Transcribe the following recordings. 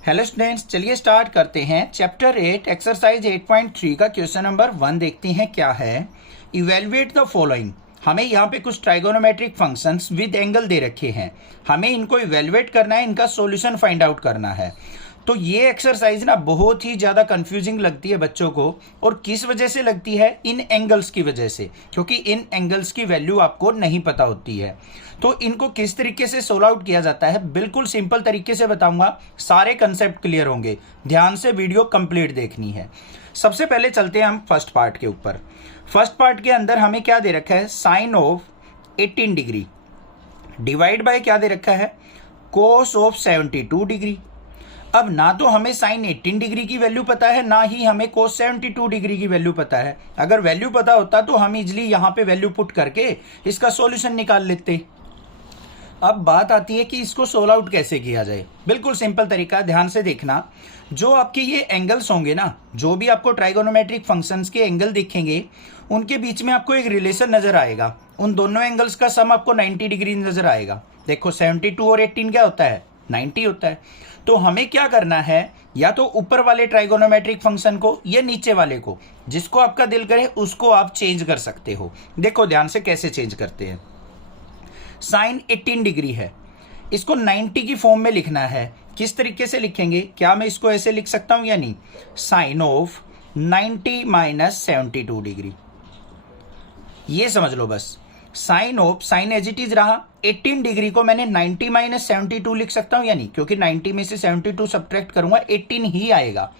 Hello students, चलिए start करते हैं। चैप्टर 8 एक्सरसाइज 8.3 का क्वेश्चन नंबर 1 देखते हैं क्या है। Evaluate the following. हमें यहाँ पे कुछ ट्राइगोनोमेट्रिक फंक्शंस विद एंगल दे रखे हैं, हमें इनको इवेलुएट करना है, इनका सॉल्यूशन फाइंड आउट करना है। तो ये एक्सरसाइज ना बहुत ही ज़्यादा कंफ्यूजिंग लगती है बच्चों को। और किस वजह से लगती है? इन एंगल्स की वजह से, क्योंकि इन एंगल्स की वैल्यू आपको नहीं पता होती है। तो इनको किस तरीके से सोल्व आउट किया जाता है, बिल्कुल सिंपल तरीके से बताऊंगा, सारे कंसेप्ट क्लियर होंगे। ध्यान से वीडियो कंप्लीट देखनी है। सबसे पहले चलते हैं हम फर्स्ट पार्ट के ऊपर। फर्स्ट पार्ट के अंदर हमें क्या दे रखा है? Sine of 18 degree divide by क्या दे रखा है? Cos of 72 degree. अब ना तो हमें साइन 18 डिग्री की वैल्यू पता है, ना ही हमें कोस 72 डिग्री की वैल्यू पता है। अगर वैल्यू पता होता तो हम इजिली यहाँ पे वैल्यू पुट करके इसका सॉल्यूशन निकाल लेते। अब बात आती है कि इसको सोल्व आउट कैसे किया जाए। बिल्कुल सिंपल तरीका, ध्यान से देखना। जो आपके ये एंगल्स होंगे ना, जो भी आपको ट्राइगोनोमेट्रिक फंक्शंस के एंगल दिखेंगे, उनके बीच में आपको एक रिलेशन नजर आएगा। उन दोनों एंगल्स का सम आपको 90 डिग्री नजर आएगा। देखो 72 और 18 क्या होता है? 90 होता है। तो हमें क्या करना है? या तो ऊपर वाले ट्राइगोनोमेट्रिक फंक्शन को या नीचे वाले को, जिसको आपका दिल करे उसको आप चेंज कर सकते हो। देखो ध्यान से कैसे चेंज करते हैं। साइन 18 डिग्री है, इसको 90 की फॉर्म में लिखना है। किस तरीके से लिखेंगे? क्या मैं इसको ऐसे लिख सकता हूं या नहीं? साइन ऑफ 90 माइनस 72 डिग्री, ये समझ लो बस। Sine of, sine as it is रहा, 18 डिग्री को मैंने 90 माइनस 72 लिख सकता हूं या नहीं? क्योंकि 90 में से 72 सब्ट्रैक्ट करूंगा 18 ही आएगा।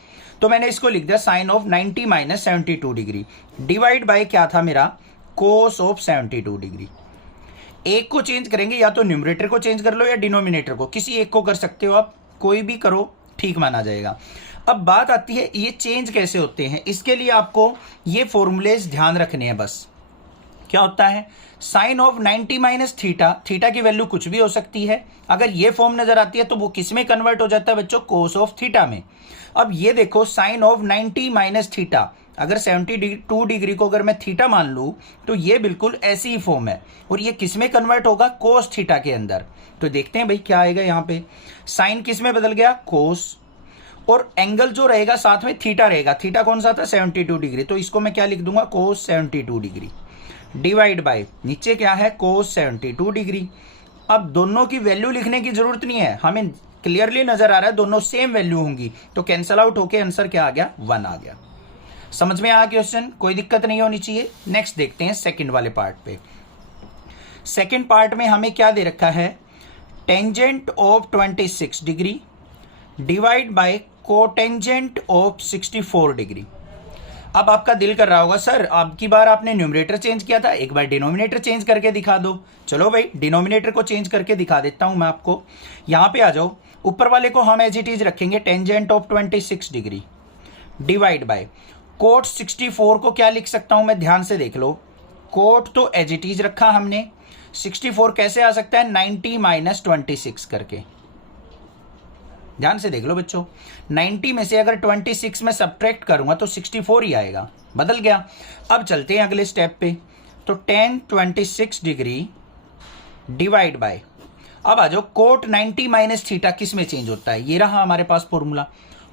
तो मैंने इसको लिख दिया sine of 90 minus 72 degree divide by क्या था मेरा? Cos of 72 degree. एक को चेंज करेंगे, या तो न्यूमरेटर को चेंज कर लो या डिनोमिनेटर को, किसी एक को कर सकते हो आप, कोई भी करो ठीक माना जाएगा। अब बात आती है ये चेंज कैसे होते हैं। इसके लिए आपको ये फॉर्मूलेज ध्यान रखने हैं बस। क्या होता है? Sine of 90 minus theta, theta की वैल्यू कुछ भी हो सकती है। अगर ये फॉर्म नजर आती है तो वो किस में कन्वर्ट हो जाता है बच्चों? कोस ऑफ थीटा में। अब ये देखो साइन ऑफ 90 माइनस थीटा, अगर 72 डिग्री को अगर मैं थीटा मान लूं तो ये बिल्कुल ऐसी ही फॉर्म है, और ये किस में कन्वर्ट होगा? कोस थीटा के अंदर। तो देखते हैं भाई क्या आएगा यहाँ पे। साइन किस में बदल गया? कोस, और एंगल जो रहेगा साथ में थीटा रहेगा। थीटा कौन सा था? 72 डिग्री। तो इसको मैं क्या लिख दूंगा? कोस 72 डिग्री डिवाइड बाय नीचे क्या है? कोस 72 डिग्री। अब दोनों की वैल्यू लिखने की जरूरत नहीं है, हमें क्लियरली नजर आ रहा है दोनों सेम वैल्यू होंगी। तो कैंसल आउट होके आंसर क्या आ गया? 1 आ गया। समझ में आया क्वेश्चन? कोई दिक्कत नहीं होनी चाहिए। नेक्स्ट देखते हैं सेकंड वाले पार्ट पे। सेकंड पार्ट में हमें क्या दे रखा है? Tangent of 26 degree divide bye cotangent of 64 degree. अब आपका दिल कर रहा होगा सर अब की बार आपने न्यूमरेटर चेंज किया था, एक बार डिनोमिनेटर चेंज करके दिखा दो। चलो भाई डिनोमिनेटर को चेंज करके दिखा देता हूं मैं आपको। यहां पे आ जाओ, ऊपर वाले को हम एज इट इज रखेंगे tangent of 26 degree divide by cot 64 को क्या लिख सकता हूं मैं? ध्यान से देख लो। कोट तो एज इट इज रखा हमने, 64 कैसे आ सकता है? 90 माइनस 26 करके। ध्यान से देख लो बच्चों, 90 में से अगर 26 में सब्ट्रैक्ट करूंगा तो 64 ही आएगा। बदल गया। अब चलते हैं अगले स्टेप पे। तो tan 26 डिग्री डिवाइड बाय, अब आ जाओ, कोट 90 माइनस थीटा किस में चेंज होता है? ये रहा हमारे पास फॉर्मूला।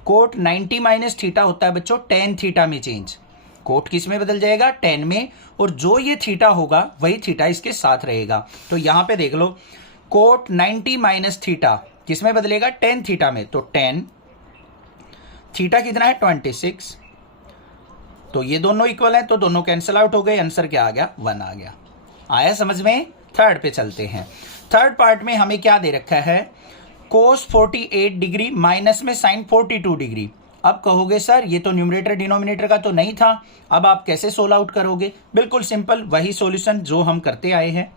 कोट 90 माइनस थीटा होता है बच्चों tan थीटा में चेंज। कोट किस में बदल जाएगा? tan में, और जो ये थीटा होगा वही थीटा इसके साथ रहेगा। तो यहां पे देख लो, कोट 90 माइनस थीटा किस में बदलेगा? tan थीटा में। तो tan थीटा कितना है? 26। तो ये दोनों इक्वल है, तो दोनों कैंसिल आउट हो गए। आंसर क्या आ गया? 1 आ गया। आया समझ में? थर्ड पे चलते हैं। थर्ड पार्ट में हमें क्या दे रखा है? कोस 48 डिग्री माइनस में साइन 42 डिग्री। अब कहोगे सर ये तो न्यूमरेटर डिनोमिनेटर का तो नहीं था, अब आप कैसे सोल्व आउट करोगे? बिल्कुल सिंपल, वही सॉल्यूशन जो हम करते आए हैं।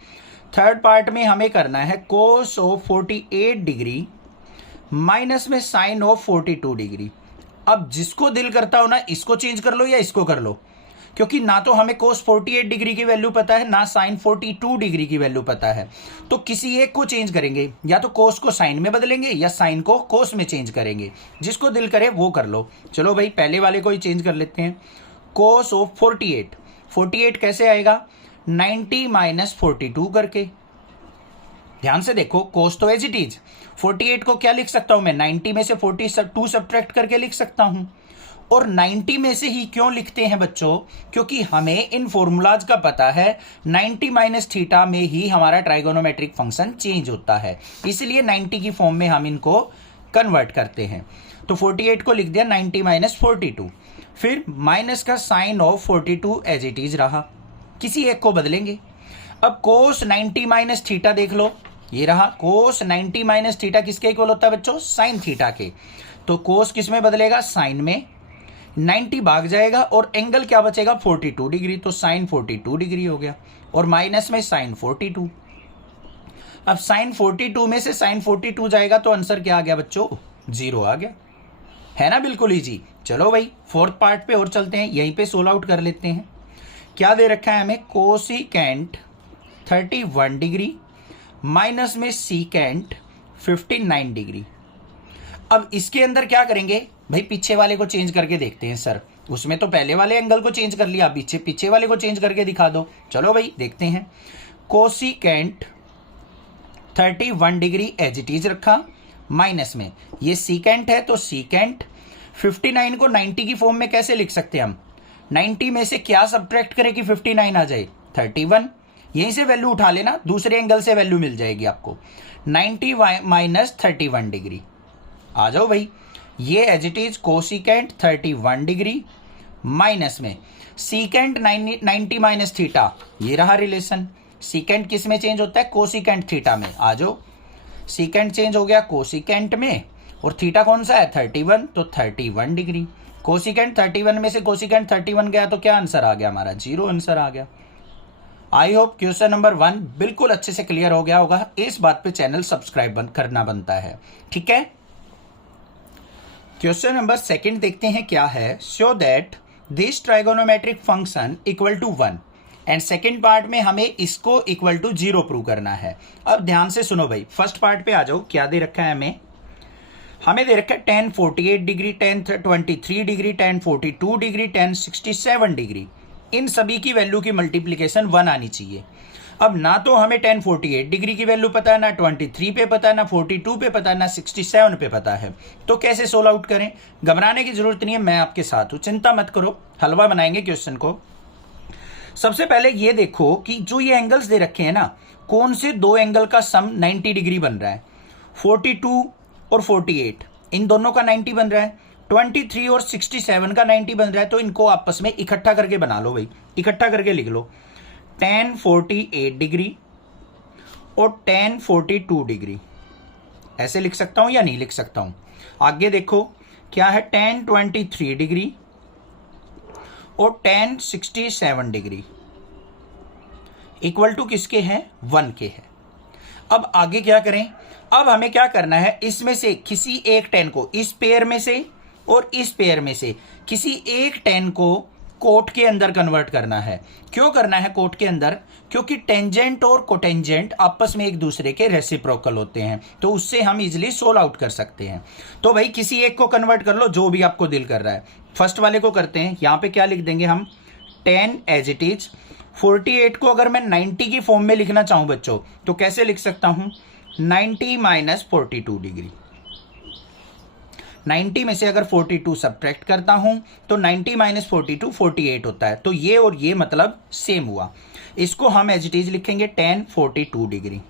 थर्ड पार्ट में हमें करना है कोस ऑफ 48 डिग्री माइनस में साइन ऑफ 42 डिग्री। अब जिसको दिल करता हो ना, इसको चेंज कर लो या इसको कर लो, क्योंकि ना तो हमें कोस 48 डिग्री की वैल्यू पता है, ना साइन 42 डिग्री की वैल्यू पता है। तो किसी एक को चेंज करेंगे, या तो कोस को साइन में बदलेंगे या साइन को कोस में चेंज करेंगे। जिसको दिल करे वो कर लो। चलो भाई पहले वाले को ही चेंज कर लेते हैं। कोस ऑफ 48 कैसे आएगा? 90 माइनस 42 करके। ध्यान से देखो, कोस तो एज इट इज, 48 को क्या लिख सकता हूं मैं, 90 में से 42 सब्ट्रैक्ट करके लिख सकता हूं। और 90 में से ही क्यों लिखते हैं बच्चों, क्योंकि हमें इन फॉर्मूलाज का पता है 90 माइनस थीटा में ही हमारा ट्राइगोनोमेट्रिक फंक्शन चेंज होता है, इसलिए 90 की फॉर्म में हम इनको कन्वर्ट करते हैं। तो 48 को लिख दिया 90 माइनस 42, फिर माइनस का sine of 42 as it is रहा, किसी एक को बदलेंगे। अब कोस 90 माइनस थीटा देख लो, ये रहा कोस 90 माइनस थीटा किसके इक्वल होता है बच्चों, साइन थीटा के। तो कोस किस में बदलेगा, साइन में, 90 भाग जाएगा और एंगल क्या बचेगा 42 डिग्री, तो साइन 42 डिग्री हो गया, और माइनस में साइन 42। अब साइन 42 में से साइन 42 जाएगा तो आंसर क्या आ गया बच्चों, 0 आ गया, है ना, बिल्कुल इजी। चलो भाई फोर्थ पार्ट पे और चलते हैं, यहीं पे सोल्व आउट कर लेते हैं। क्या दे रखा है हमें, कोसिकेंट 31 डिग्री माइनस में सीकेंट 59 डिग्री। अब इसके अंदर क्या करेंगे भाई, पीछे वाले को चेंज करके देखते हैं। सर उसमें तो पहले वाले एंगल को चेंज कर लिया, पीछे वाले को चेंज करके दिखा दो। चलो भाई देखते हैं, cosecant 31 degree as it is रखा, माइनस में ये सीकेंट है तो सीकेंट 59 को 90 की फॉर्म में कैसे लिख सकते हैं हम, 90 में से क्या सब्ट्रैक्ट करें कि 59 आ जाए, 31, यहीं से वैल्यू उठा लेना, दूसरे एंगल से वैल्यू मिल जाएगी आपको, 90 माइनस 31 डिग्री। आ जाओ भाई, ये as it is cosecant 31 degree minus में सीकेंट 90 माइनस थीटा, ये रहा रिलेशन। सीकेंट किस में चेंज होता है, कोसिकेंट थीटा में। आ जाओ, सीकेंट चेंज हो गया कोसिकेंट में, और थीटा कौन सा है 31, तो 31 डिग्री। कोसिकेंट 31 में से कोसिकेंट 31 गया तो क्या आंसर आ गया हमारा, 0 आंसर आ गया। आई होप क्वेश्चन नंबर 1 बिल्कुल अच्छे से क्लियर हो गया होगा, इस बात पे चैनल सब्सक्राइब करना बनता है, ठीक है। क्वेश्चन नंबर 2 देखते हैं क्या है, show that this trigonometric function equal to 1 and second part में हमें इसको इक्वल टू 0 प्रूव करना है। अब ध्यान से सुनो भाई, फर्स्ट पार्ट पे आ जाओ, क्या दे रखा है हमें दे रखा है tan 48 degree, tan 23 degree, tan 42 degree, tan 67 degree, इन सभी की वैल्यू की मल्टीप्लीकेशन 1 आनी चाहिए। अब ना तो हमें tan 48 डिग्री की वैल्यू पता है, ना 23 पे पता है, ना 42 पे पता है, ना 67 पे पता है, तो कैसे सोल्व आउट करें। घबराने की जरूरत नहीं है, मैं आपके साथ हूं, चिंता मत करो, हलवा बनाएंगे क्वेश्चन को। सबसे पहले ये देखो कि जो ये एंगल्स दे रखे हैं ना, कौन से दो एंगल का सम 90 डिग्री बन रहा है, 42 और 48, इन दोनों का 90 बन रहा है, 23 और 67 का 90 बन रहा है, तो इनको आपस में इकट्ठा करके बना लो भाई, इकट्ठा करके लिख लो, tan 48 डिग्री और tan 42 डिग्री, ऐसे लिख सकता हूं या नहीं लिख सकता हूं। आगे देखो क्या है, tan 23 डिग्री और tan 67 डिग्री इक्वल टू किसके हैं, 1 के है। अब आगे क्या करें, अब हमें क्या करना है, इसमें से किसी एक tan को, इस पेयर में से और इस पेयर में से किसी एक tan को कोट के अंदर कन्वर्ट करना है। क्यों करना है कोट के अंदर, क्योंकि टेंजेंट और कोटेंजेंट आपस में एक दूसरे के रेसिप्रोकल होते हैं, तो उससे हम इजिली सोल्व आउट कर सकते हैं। तो भाई किसी एक को कन्वर्ट कर लो, जो भी आपको दिल कर रहा है। फर्स्ट वाले को करते हैं, यहां पे क्या लिख देंगे हम, tan एज इट इज। 48 को अगर मैं 90 की फॉर्म में लिखना चाहूं बच्चों, तो कैसे लिख सकता हूं, 90 माइनस 42 डिग्री। 90 में से अगर 42 सब्ट्रैक्ट करता हूं तो 90 माइनस 42 48 होता है, तो ये और ये मतलब सेम हुआ। इसको हम एज इट इज लिखेंगे tan 42 डिग्री।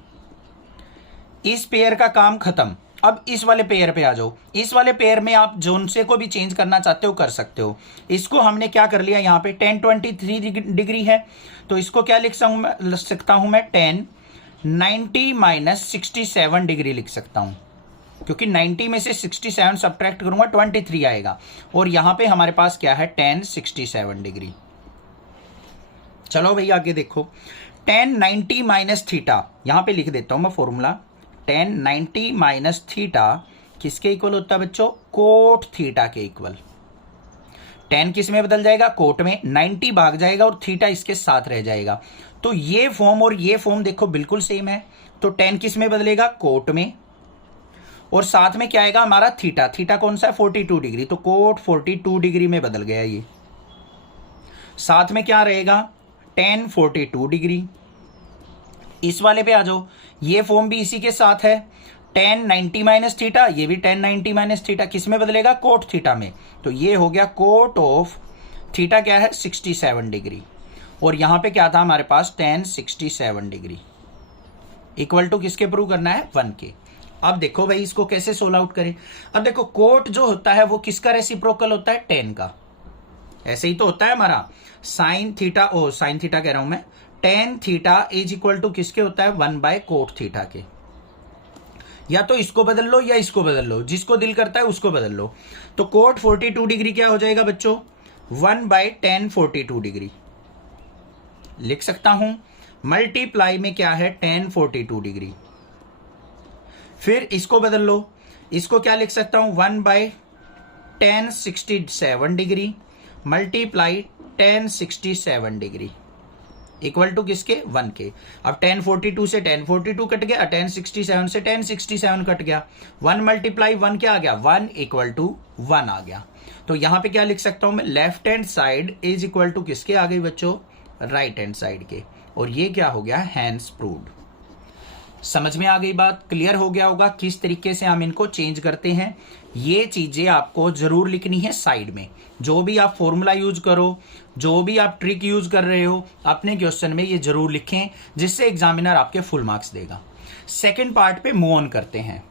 इस पेयर का काम खत्म। अब इस वाले पेयर पे आ जाओ, इस वाले पेयर में आप जोन से को भी चेंज करना चाहते हो कर सकते हो। इसको हमने क्या कर लिया, यहाँ पे tan 23 डिग्री है, तो इसको क्या लिख सकता हूं मैं, tan 90 माइनस 67 डिग्री लिख सकता हूं, क्योंकि 90 में से 67 सब्ट्रैक्ट करूंगा 23 आएगा, और यहां पे हमारे पास क्या है, tan 67 डिग्री। चलो भैया आगे देखो, tan 90 माइनस थीटा, यहां पे लिख देता हूं मैं फॉर्मूला, tan 90 माइनस थीटा किसके इक्वल होता है बच्चों, कोट थीटा के इक्वल। tan किस में बदल जाएगा, कोट में, 90 भाग जाएगा और थीटा इसके साथ रह जाएगा, तो ये फॉर्म और ये फॉर्म देखो बिल्कुल सेम है, तो tan किस में बदलेगा, कोट में, और साथ में क्या आएगा हमारा थीटा, थीटा कौन सा है 42 डिग्री, तो कोट 42 डिग्री में बदल गया ये। साथ में क्या रहेगा, tan 42 डिग्री। इस वाले पे आ जाओ, ये फॉर्म भी इसी के साथ है, tan 90 माइनस थीटा, ये भी tan 90 माइनस थीटा, किस में बदलेगा, कोट थीटा में। तो ये हो गया कोट ऑफ थीटा क्या है 67 डिग्री, और यहां पे क्या था हमारे पास tan 67 डिग्री इक्वल टू किसके प्रूव करना है 1 के। अब देखो भाई इसको कैसे सोल्व आउट करें। अब देखो कोट जो होता है वो किसका रेसिप्रोकल होता है, tan का। ऐसे ही तो होता है हमारा साइन थीटा, साइन थीटा कह रहा हूं मैं, tan theta is equal to किसके होता है 1 बाय कोट थीटा के। या तो इसको बदल लो या इसको बदल लो, जिसको दिल करता है उसको बदल लो। तो कोट 42 डिग्री क्या हो जाएगा बच्चों, 1 बाय tan 42 डिग्री लिख सकता हूं, मल्टीप्लाई में क्या है tan 42 डिग्री। फिर इसको बदल लो, इसको क्या लिख सकता हूं 1 by tan 67 degree multiply tan 67 degree equal to किसके 1 के। अब tan 42 से tan 42 कट गया, tan 67 से tan 67 कट गया, 1 मल्टीप्लाई 1 क्या आ गया 1 इक्वल टू 1 आ गया। तो यहां पे क्या लिख सकता हूं मैं, left hand side is equal to किसके आ गई बच्चों, राइट हैंड साइड के, और ये क्या हो गया हैंस प्रूव्ड। समझ में आ गई बात, क्लियर हो गया होगा किस तरीके से हम इनको चेंज करते हैं। ये चीजें आपको जरूर लिखनी है साइड में, जो भी आप फॉर्मूला यूज करो, जो भी आप ट्रिक यूज कर रहे हो, अपने क्वेश्चन में ये जरूर लिखें, जिससे एग्जामिनर आपके फुल मार्क्स देगा। सेकंड पार्ट पे मूव ऑन करते हैं।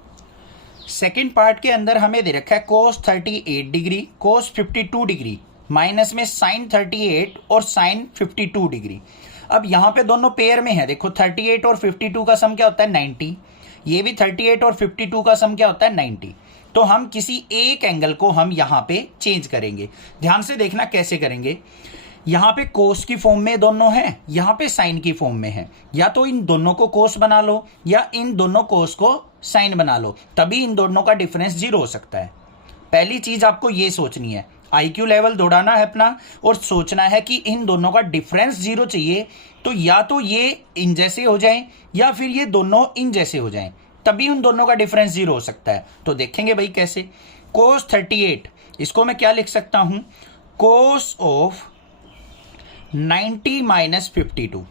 सेकंड पार्ट के अंदर हमें दे रखा है cos 38 degree, cos 52 degree, minus में sin 38 और sin 52 डिग्री। अब यहां पे दोनों पेयर में है, देखो 38 और 52 का सम क्या होता है 90, ये भी 38 और 52 का सम क्या होता है 90। तो हम किसी एक एंगल को हम यहां पे चेंज करेंगे। ध्यान से देखना कैसे करेंगे। यहां पे कोस की फॉर्म में दोनों हैं, यहां पे साइन की फॉर्म में है, या तो इन दोनों को कोस बना लो या इन दोनों कोस को साइन बना लो, तभी इन दोनों का डिफरेंस 0 हो सकता है। पहली चीज आपको ये सोचनी है, IQ लेवल दौड़ाना है अपना और सोचना है कि इन दोनों का डिफरेंस 0 चाहिए, तो या तो ये इन जैसे हो जाएं या फिर ये दोनों इन जैसे हो जाएं, तभी उन दोनों का डिफरेंस 0 हो सकता है। तो देखेंगे भाई कैसे। cos 38 इसको मैं क्या लिख सकता हूं, cos ऑफ 90 माइनस 52,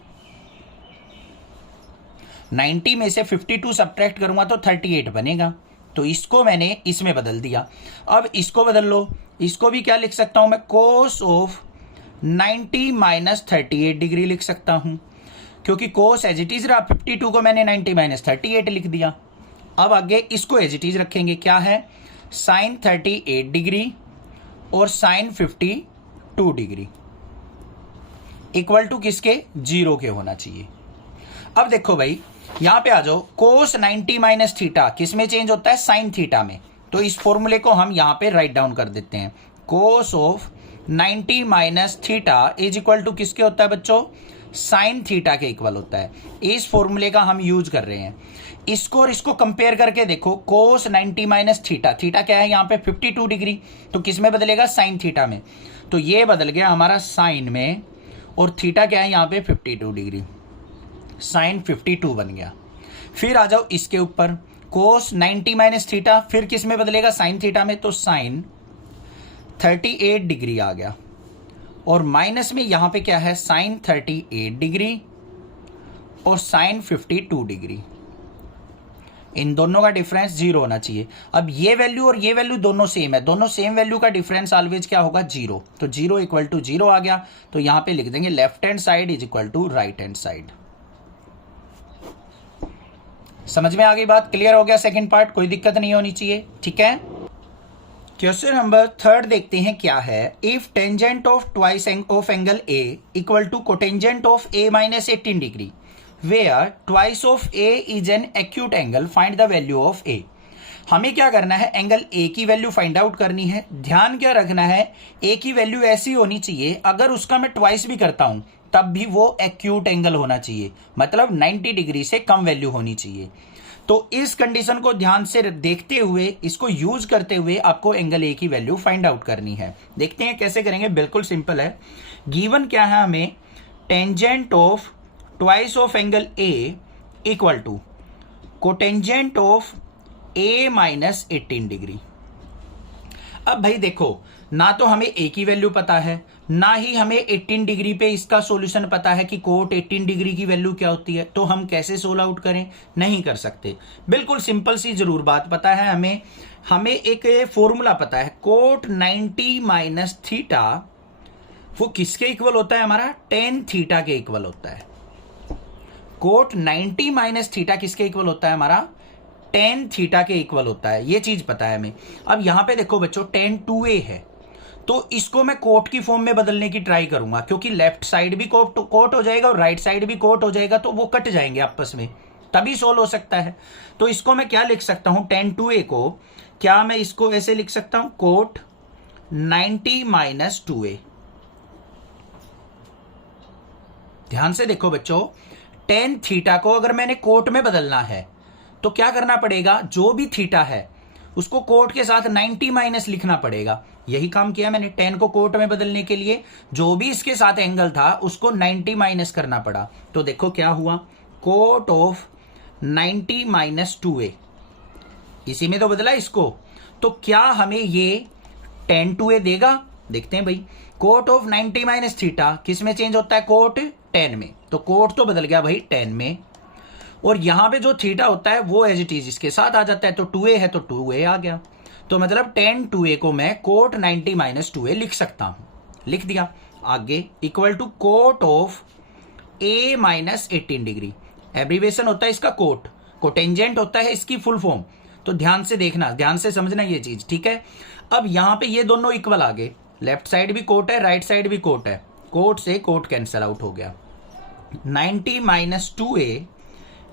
90 में से 52 सब्ट्रैक्ट करूंगा तो 38 बनेगा, तो इसको मैंने इसमें बदल दिया। अब इसको बदल लो, इसको भी क्या लिख सकता हूं मैं, cos ऑफ 90 माइनस 38 डिग्री लिख सकता हूं, क्योंकि cos एज इट इज रहा, 52 को मैंने 90 माइनस 38 लिख दिया। अब आगे इसको एज इट इज रखेंगे, क्या है sin 38 डिग्री और sin 52 डिग्री इक्वल टू किसके 0 के होना चाहिए। अब देखो भाई यहां पे आ जाओ, cos 90 माइनस थीटा किस में चेंज होता है, साइन थीटा में। तो इस फॉर्मूले को हम यहां पे राइट डाउन कर देते हैं, cos of 90 minus theta is equal to किसके होता है बच्चों, साइन थीटा के इक्वल होता है। इस फॉर्मूले का हम यूज कर रहे हैं। इसको और इसको कंपेयर करके देखो, cos 90 माइनस थीटा, थीटा क्या है यहाँ पे 52 डिग्री, तो किस में बदलेगा साइन थीटा में, तो ये बदल गया हमारा साइन में, और थीटा क्या है यहाँ पे 52 डिग्री, साइन 52 बन गया। फिर आ जाओ इसके ऊपर, cos 90 माइनस थीटा फिर किस में बदलेगा साइन थीटा में, तो साइन 38 डिग्री आ गया, और माइनस में यहां पे क्या है साइन 38 डिग्री और साइन 52 डिग्री। इन दोनों का डिफरेंस 0 होना चाहिए। अब ये वैल्यू और ये वैल्यू दोनों सेम है, दोनों सेम वैल्यू का डिफरेंस ऑलवेज क्या होगा 0, तो 0 इक्वल टू 0 आ गया। तो यहां पे लिख देंगे left hand side is equal to right hand side. समझ में आ गई बात, क्लियर हो गया सेकंड पार्ट, कोई दिक्कत नहीं होनी चाहिए, ठीक है। क्वेश्चन नंबर 3 देखते हैं क्या है। If tangent of twice of angle A equal to cotangent of A minus 18 degree where twice of A is an acute angle, find the value of A. हमें क्या करना है, एंगल ए की value find out करनी है। ध्यान क्या रखना है, ए की वैल्यू ऐसी होनी चाहिए अगर उसका मैं ट्वाइस भी करता हूं तब भी वो एक्यूट एंगल होना चाहिए, मतलब 90 डिग्री से कम वैल्यू होनी चाहिए। तो इस कंडीशन को ध्यान से देखते हुए, इसको यूज करते हुए आपको एंगल ए की वैल्यू फाइंड आउट करनी है। देखते हैं कैसे करेंगे, बिल्कुल सिंपल है। गिवन क्या है हमें, tangent of twice of angle A equal to cotangent of A minus 18 degree. अब भाई देखो, ना तो हमें ए की वैल्यू पता है, ना ही हमें 18 डिग्री पे इसका सॉल्यूशन पता है कि कोट 18 डिग्री की वैल्यू क्या होती है। तो हम कैसे सोल्व आउट करें? नहीं कर सकते। बिल्कुल सिंपल सी जरूर बात पता है हमें एक फॉर्मूला पता है, कोट 90 माइनस थीटा वो किसके इक्वल होता है? हमारा टेन थीटा के इक्वल होता है। कोट 90 माइनस थीटा किसके इक्वल होता है? हमारा टेन थीटा के इक्वल होता है। ये चीज पता है हमें। अब यहां पे देखो बच्चों, टेन 2a है, तो इसको मैं कोट की फॉर्म में बदलने की ट्राई करूंगा, क्योंकि लेफ्ट साइड भी कोट हो जाएगा और राइट साइड भी कोट हो जाएगा, तो वो कट जाएंगे आपस में, तभी सोल्व हो सकता है। तो इसको मैं क्या लिख सकता हूं? टेन 2a को क्या मैं इसको ऐसे लिख सकता हूं? Cot 90 minus 2a। ध्यान से देखो बच्चों, टेन थीटा को अगर मैंने कोट में बदलना है तो क्या करना पड़ेगा? जो भी थीटा है उसको कोट के साथ 90 माइनस लिखना पड़ेगा। यही काम किया मैंने। टेन को कोट में बदलने के लिए जो भी इसके साथ एंगल था उसको 90 माइनस करना पड़ा। तो देखो क्या हुआ, कोट ऑफ 90 माइनस 2a, इसी में तो बदला इसको। तो क्या हमें ये टेन 2a देगा? देखते हैं भाई। कोट ऑफ 90 माइनस थीटा किस में चेंज होता है? कोट 10 में। तो कोट तो बदल गया भाई 10 में, और यहां पे जो थीटा होता है वो एज इट इज इसके साथ आ जाता है। तो 2a है तो 2a आ गया। तो मतलब टेन 2a को मैं कोट 90 माइनस 2a लिख सकता हूं। लिख दिया। आगे equal to cot of a minus 18 degree. Abbreviation होता है इसका कोट, कोटेंजेंट होता है इसकी फुल फॉर्म। तो ध्यान से देखना, ध्यान से समझना ये चीज, ठीक है। अब यहां पे ये दोनों इक्वल आ गए, लेफ्ट साइड भी कोट है, राइट साइड भी कोट है। कोट से कोट कैंसिल आउट हो गया। 90 माइनस 2a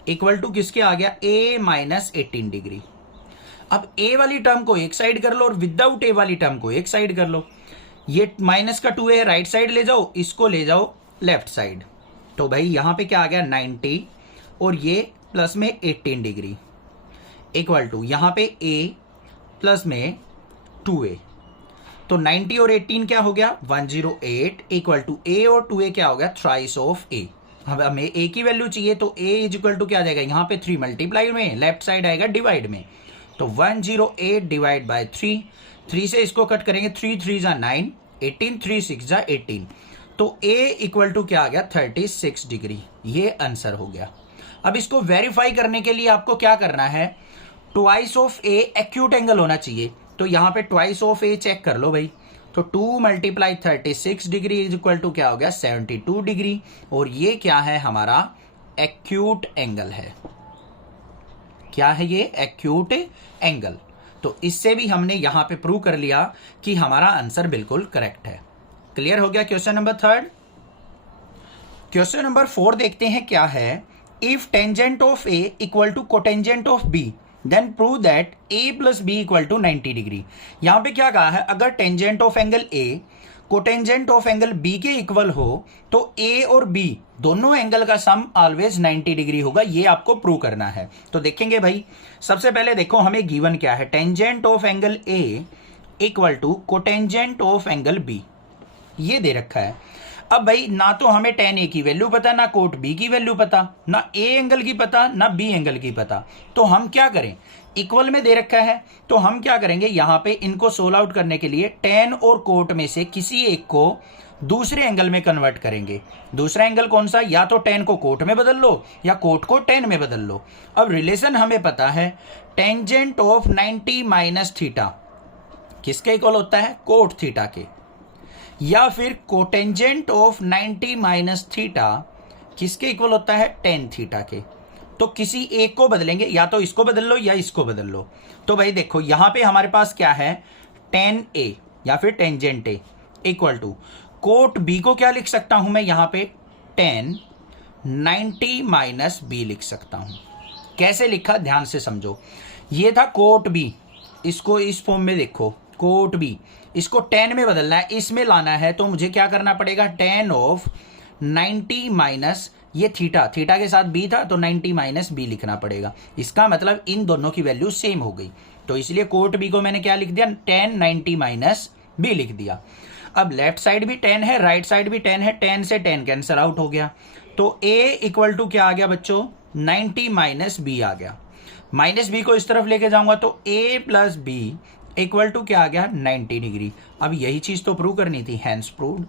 इक्वल टू किसके आ गया? a minus 18 degree. अब a वाली टर्म को एक साइड कर लो और विदाउट a वाली टर्म को एक साइड कर लो। ये माइनस का 2a है, राइट साइड ले जाओ, इसको ले जाओ लेफ्ट साइड। तो भाई यहां पे क्या आ गया? 90 और ये प्लस में 18 डिग्री इक्वल टू यहां पे a प्लस में 2a। तो 90 और 18 क्या हो गया? 108 इक्वल टू a और 2a क्या हो गया? Thrice of a। अब हमें a की वैल्यू चाहिए, तो a इज इक्वल टू क्या आ जाएगा? यहाँ पे 3 मल्टीप्लाई में, लेफ्ट साइड आएगा डिवाइड में। तो 108 डिवाइड बाय 3, 3 से इसको कट करेंगे, 3 3 जा 9, 18 3 6 जा 18। तो a इक्वल टू क्या आ गया? 36 डिग्री। ये आंसर हो गया। अब इसको वेरीफाई करने के लिए आपको क्या करना है? Twice of a acute angle होना चाहिए। तो यहाँ पे ट्वाइस ऑफ a चेक कर लो भाई। तो 2 multiply 36 degree is equal to क्या हो गया? 72 डिग्री। और ये क्या है? हमारा एक्यूट एंगल है। क्या है ये? Acute angle. तो इससे भी हमने यहां पे प्रूव कर लिया कि हमारा आंसर बिल्कुल करेक्ट है। क्लियर हो गया क्वेश्चन नंबर 3। क्वेश्चन नंबर 4 देखते हैं क्या है। If tangent of A equal to cotangent of B then prove that a plus B equal to 90 degree. यहां पे क्या कहा है? अगर tangent of angle a cotangent of angle b के इक्वल हो तो a और b दोनों एंगल का सम ऑलवेज 90 डिग्री होगा। ये आपको प्रूव करना है। तो देखेंगे भाई, सबसे पहले देखो हमें गिवन क्या है। Tangent of angle a equal to cotangent of angle b, ये दे रखा है। अब भाई ना तो हमें tan a की वैल्यू पता, ना कोट b की वैल्यू पता, ना a एंगल की पता, ना b एंगल की पता। तो हम क्या करें? इक्वल में दे रखा है तो हम क्या करेंगे? यहां पे इनको सोल्व आउट करने के लिए tan और कोट में से किसी एक को दूसरे एंगल में कन्वर्ट करेंगे। दूसरा एंगल कौन सा? या तो tan को कोट में बदल लो या कोट को tan में बदल लो। अब रिलेशन हमें पता है, टेंजेंट ऑफ 90 माइनस थीटा किसके इक्वल होता है? कोट थीटा के। या फिर कोटेंजेंट ऑफ 90 माइनस थीटा किसके इक्वल होता है? टेन थीटा के। तो किसी एक को बदलेंगे, या तो इसको बदल लो या इसको बदल लो। तो भाई देखो यहां पे हमारे पास क्या है? tan a या फिर tangent a equal to cot b को क्या लिख सकता हूं मैं? यहां पे tan 90 माइनस b लिख सकता हूं। कैसे लिखा? ध्यान से समझो। ये था कोट b, इसको इस फॉर्म में देखो, कोट b, इसको tan में बदलना है, इसमें लाना है। तो मुझे क्या करना पड़ेगा? tan ऑफ 90 माइनस ये थीटा, थीटा के साथ b था तो 90 माइनस b लिखना पड़ेगा। इसका मतलब इन दोनों की वैल्यू सेम हो गई। तो इसलिए कोट b को मैंने क्या लिख दिया? tan 90 माइनस b लिख दिया। अब लेफ्ट साइड भी tan है, राइट साइड भी tan है, tan से tan कैंसिल आउट हो गया। तो a इक्वल टू क्या आ गया बच्चों? 90 माइनस b आ गया। माइनस b को इस तरफ लेके जाऊंगा तो a plus b equal to क्या आ गया 90 डिग्री। अब यही चीज तो प्रूव करनी थी, हैंस प्रूव्ड।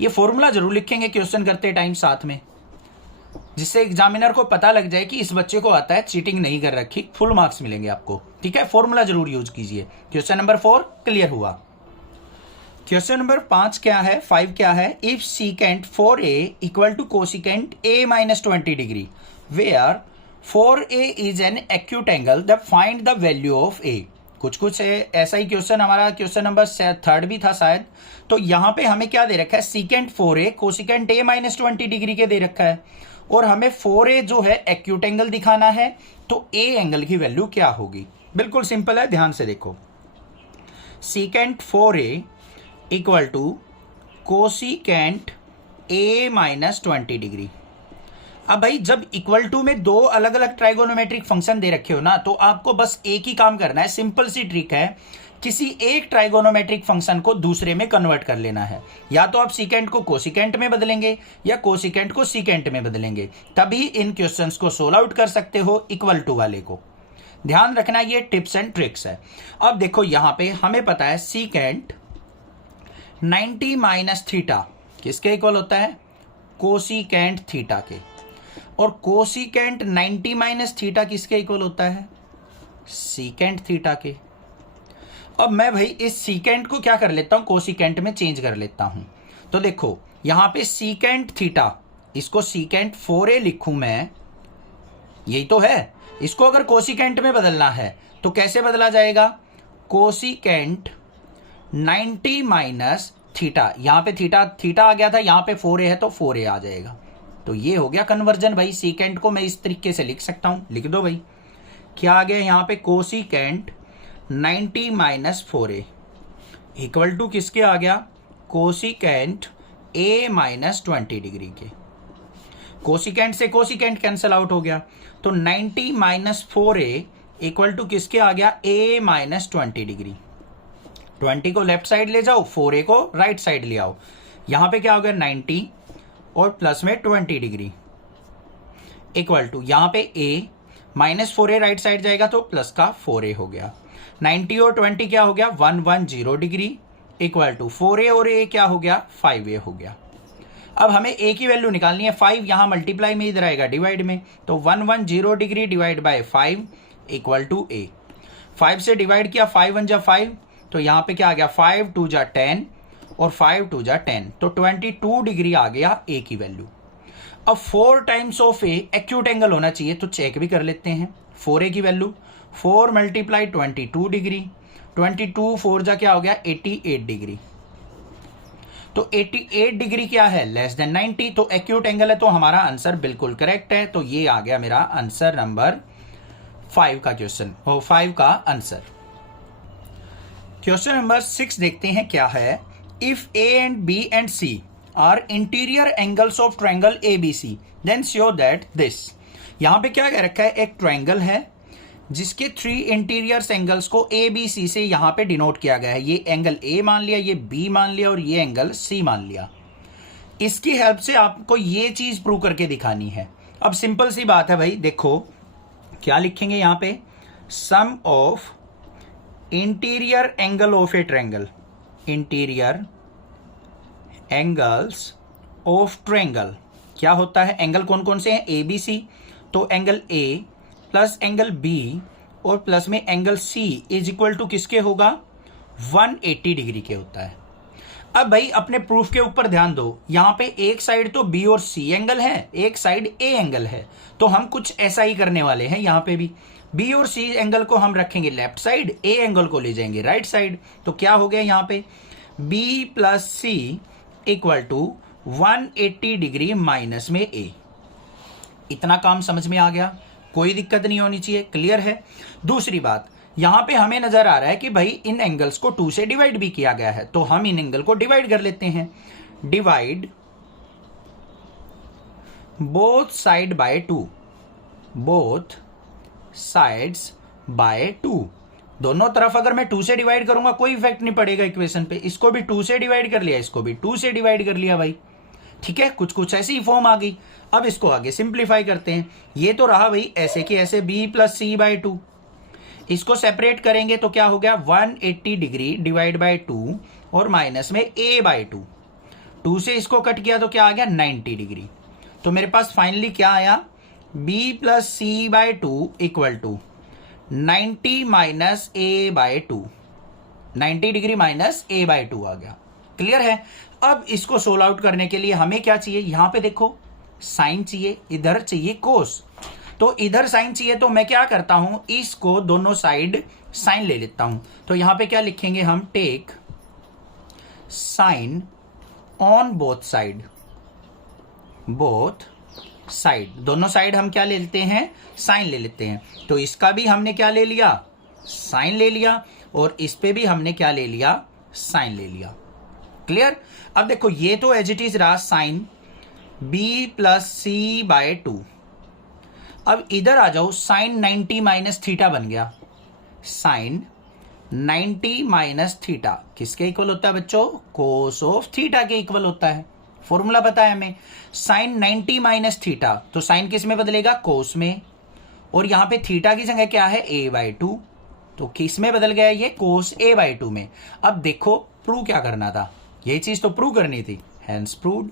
ये फॉर्मूला जरूर लिखेंगे क्वेश्चन करते टाइम साथ में, जिससे एग्जामिनर को पता लग जाए कि इस बच्चे को आता है, चीटिंग नहीं कर रखी, फुल मार्क्स मिलेंगे आपको। ठीक है, फॉर्मूला जरूर यूज कीजिए। क्वेश्चन नंबर 4 क्लियर हुआ। क्वेश्चन नंबर 5 क्या है, 5 क्या है, if secant 4a equal to cosecant a minus 20 degree where 4a is an acute angle the find the value of a। कुछ ऐसा ही क्वेश्चन हमारा क्वेश्चन नंबर 3 भी था शायद। तो यहां पे हमें क्या दे रखा है, secant 4a cosecant a minus 20 degree के दे रखा है, और हमें 4a जो है एक्यूट एंगल दिखाना है, तो a एंगल की वैल्यू क्या होगी। बिल्कुल सिंपल है, ध्यान से देखो। Secant 4a equal to cosecant a minus 20 degree. अब भाई जब इक्वल टू में दो अलग अलग ट्राइगोनोमेट्रिक फंक्शन दे रखे हो ना, तो आपको बस एक ही काम करना है, सिंपल सी ट्रिक है, किसी एक ट्राइगोनोमेट्रिक फंक्शन को दूसरे में कन्वर्ट कर लेना है। या तो आप सीकेंट को कोसिकेंट में बदलेंगे या कोसिकेंट को सीकेंट में बदलेंगे, तभी इन क्वेश्चंस को सोल्व आउट कर सकते हो इक्वल टू वाले को। ध्यान रखना, ये टिप्स एंड ट्रिक्स है। अब देखो यहां पे हमें पता है सीकेंट 90 माइनस थीटा किसके इक्वल होता है, कोसिकेंट थीटा के, और कोसिकेंट 90 माइनस थीटा किसके इक्वल होता है, सीकेंट थीटा के। अब मैं भाई इस सीकेंट को क्या कर लेता हूं, कोसिकेंट में चेंज कर लेता हूं। तो देखो यहां पे सीकेंट थीटा, इसको सीकेंट 4a लिखूं मैं, यही तो है। इसको अगर कोसिकेंट में बदलना है तो कैसे बदला जाएगा, कोसिकेंट 90 माइनस थीटा, यहां पे थीटा आ गया था, यहां पे 4a है तो 4a आ जाएगा। तो ये हो गया कन्वर्जन भाई। सीकेंट को मैं इस तरीके से लिख सकता हूं, लिख दो भाई। क्या आ गया यहां पे, cosecant 90 minus 4a equal to किसके आ गया, कोसिकेंट a माइनस 20 डिग्री के। कोसिकेंट से कोसिकेंट कैंसिल आउट हो गया, तो 90 माइनस 4a इक्वल टू किसके आ गया, a माइनस 20 डिग्री। 20 को लेफ्ट साइड ले जाओ, 4a को राइट साइड ले आओ। यहां पे क्या हो गया 90 और प्लस में 20 डिग्री इक्वल टू यहां पे a minus 4a right side जाएगा तो प्लस का 4a हो गया। 90 और 20 क्या हो गया, 110 डिग्री इक्वल टू 4a और a क्या हो गया, 5a हो गया। अब हमें a की वैल्यू निकालनी है, 5 यहां मल्टीप्लाई में इधर आएगा डिवाइड में, तो 110 degree divide by 5 equal to a। 5 से डिवाइड किया, 5 1 जा 5, तो यहां पे क्या आ गया, 5 2 जा 10 और 5 2 जा 10, तो 22 डिग्री आ गया a की वैल्यू। अब 4 times of a acute angle होना चाहिए, तो चेक भी कर लेते हैं। 4a की वैल्यू 4 मल्टीप्लाई 22 डिग्री, 22 4 जा क्या हो गया 88 डिग्री, तो 88 डिग्री क्या है, लेस देन 90, तो एक्यूट एंगल है, तो हमारा आंसर बिल्कुल करेक्ट है। तो ये आ गया मेरा आंसर नंबर 5 का क्वेश्चन, 5 का आंसर। क्वेश्चन नंबर 6 देखते हैं क्या है, if a and b and c are interior angles of triangle ABC then show that this। यहां पे क्या कह रखा है, एक ट्रायंगल है जिसके 3 इंटीरियर एंगल्स को ABC से यहां पे डिनोट किया गया है। ये एंगल A मान लिया, ये B मान लिया और ये एंगल C मान लिया। इसकी हेल्प से आपको ये चीज प्रूव करके दिखानी है। अब सिंपल सी बात है भाई, देखो क्या लिखेंगे यहां पे, sum of interior angle of a triangle, interior angles of triangle क्या होता है, एंगल कौन कौन से हैं, ए बी सी, तो angle A plus angle B और प्लस में angle C is equal to किसके होगा, 180 डिग्री के होता है। अब भाई अपने प्रूफ के ऊपर ध्यान दो, यहां पे एक साइड तो बी और सी एंगल है, एक साइड ए एंगल है, तो हम कुछ ऐसा ही करने वाले हैं। यहां पे भी बी और सी एंगल को हम रखेंगे लेफ्ट साइड, ए एंगल को ले जाएंगे राइट साइड, तो क्या हो गया यहां पे B plus C equal to 180 degree minus में ए। इतना काम समझ में आ गया, कोई दिक्कत नहीं होनी चाहिए, क्लियर है। दूसरी बात, यहां पे हमें नजर आ रहा है कि भाई इन एंगल्स को 2 से डिवाइड भी किया गया है, तो हम इन एंगल को डिवाइड कर लेते हैं। Divide both side by 2, both sides by 2, दोनों तरफ अगर मैं 2 से डिवाइड करूंगा कोई इफेक्ट नहीं पड़ेगा इक्वेशन पे। इसको भी 2 से डिवाइड कर लिया, इसको भी 2 से डिवाइड कर लिया भाई, ठीक है, कुछ ऐसी फॉर्म आ गई। अब इसको आगे सिंप्लीफाई करते हैं। ये तो रहा भाई ऐसे कि ऐसे b प्लस सी बाय 2, इसको सेपरेट करेंगे तो क्या हो गया 180 डिग्री डिवाइड बाय 2 और माइनस में a बाय 2, 2 से इसको कट किया तो क्या आ गया 90 डिग्री। तो मेरे पास फाइनली क्या आया b plus C by 2 equal to 90 minus a by 2, 90 degree minus a by 2 आ गया। क्लियर है। अब इसको सोल्व आउट करने के लिए हमें क्या चाहिए, यहां पे देखो साइन चाहिए, इधर चाहिए कोस। तो इधर साइन चाहिए तो मैं क्या करता हूं, इसको दोनों साइड साइन ले लेता हूं। तो यहां पे क्या लिखेंगे हम, take sine on both side, both side, दोनों साइड हम क्या ले लेते हैं, साइन ले लेते हैं। तो इसका भी हमने क्या ले लिया, साइन ले लिया, और इस पे भी हमने क्या ले लिया, साइन ले लिया। क्लियर। अब देखो ये तो एज इट इज रहा sign b plus C by 2। अब इधर आ जाओ, साइन 90 माइनस थीटा बन गया, साइन 90 माइनस थीटा किसके इक्वल होता है बच्चों, कोस ऑफ थीटा के इक्वल होता है। फॉर्मूला पता है हमें, साइन 90 माइनस थीटा, तो साइन किस में बदलेगा, कोस में, और यहां पे थीटा की जगह क्या है a बाय 2, तो किस में बदल गया ये, कोस a बाय 2 में। अब देखो प्रूव क्या करना था, यही चीज तो प्रूव करनी थी, हेंस प्रूव्ड।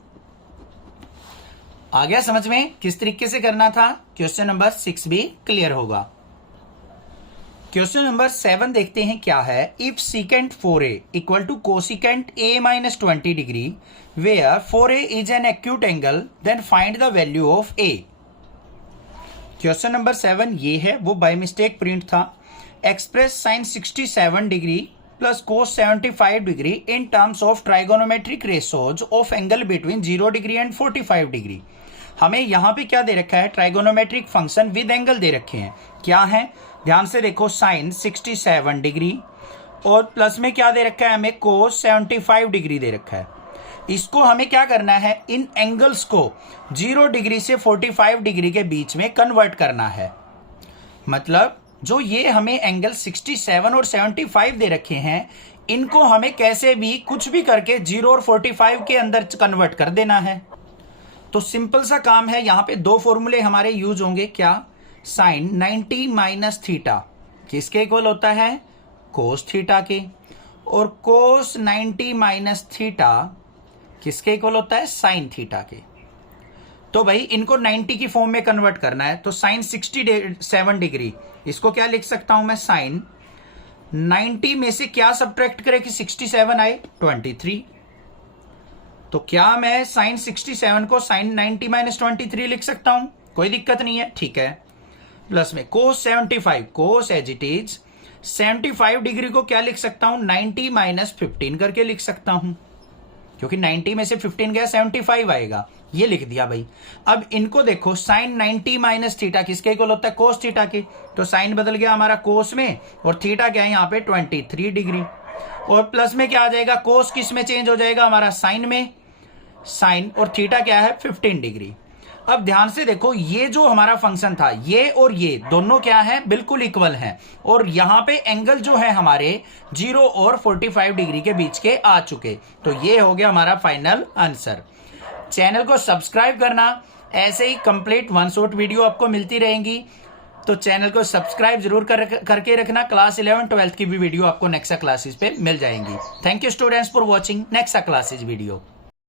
आ गया समझ में किस तरीके से करना था। क्वेश्चन नंबर 6 भी क्लियर होगा। क्वेश्चन नंबर 7 देखते हैं क्या है। If secant 4a equal to cosecant a minus 20 degree where 4a is an acute angle then find the value of a। Question number 7 ये है, वो बाय मिस्टेक प्रिंट था। Express sine 67 degree plus cos 75 degree in terms of trigonometric ratios of angle between 0 degree and 45 degree. हमें यहां पे क्या दे रखा है, ट्राइगोनोमेट्रिक फंक्शन विद एंगल दे रखे हैं। क्या है, ध्यान से देखो, साइन 67 डिग्री और प्लस में क्या दे रखा है हमें, कोस 75 डिग्री दे रखा है। इसको हमें क्या करना है, इन एंगल्स को 0 डिग्री से 45 डिग्री के बीच में कन्वर्ट करना है। मतलब जो ये हमें एंगल 67 और 75 दे रखे हैं, इनको हमें कैसे भी कुछ भी करके 0 और 45 के अंदर कन्वर्ट कर देना है। तो सिंपल सा काम है, यहां पे दो फॉर्मूले हमारे यूज होंगे। क्या, साइन 90 माइनस थीटा किसके इक्वल होता है, कोस थीटा के, और कोस 90 माइनस थीटा किसके इक्वल होता है, साइन थीटा के। तो भाई इनको 90 की फॉर्म में कन्वर्ट करना है, तो साइन 67 डिग्री, इसको क्या लिख सकता हूं मैं, साइन 90 में से क्या सब्ट्रैक्ट करे कि 67 आए, 23। तो क्या मैं साइन 67 को साइन 90 माइनस 23 लिख सकता हूं, कोई दिक्कत नहीं है, ठीक है। प्लस में कोस 75, कोस एज इट इज 75 डिग्री को क्या लिख सकता हूं, 90 माइनस 15 करके लिख सकता हूं, क्योंकि 90 में से 15 गया 75 आएगा, ये लिख दिया भाई। अब इनको देखो, साइन 90 माइनस थीटा किसके इक्वल होता है, कोस थीटा के, तो साइन बदल गया हमारा कोस में, और थीटा क्या है यहाँ पे 23 डिग्री, और प्लस में क्या आ जाएगा, कोस किस में चेंज हो जाएगा हमारा, साइन में, साइन, और थीटा क्या है 15 डिग्री। अब ध्यान से देखो, ये जो हमारा फंक्शन था, ये और ये दोनों क्या है, बिल्कुल इक्वल हैं, और यहां पे एंगल जो है हमारे 0 और 45 डिग्री के बीच के आ चुके। तो ये हो गया हमारा फाइनल आंसर। चैनल को सब्सक्राइब करना, ऐसे ही कंप्लीट वन शॉट वीडियो आपको मिलती रहेंगी, तो चैनल को सब्सक्राइब जरूर करके रखना। क्लास 11 12 की भी वीडियो आपको नेक्स्ट क्लासेस पे मिल जाएंगी। Thank you students for watching next classes video.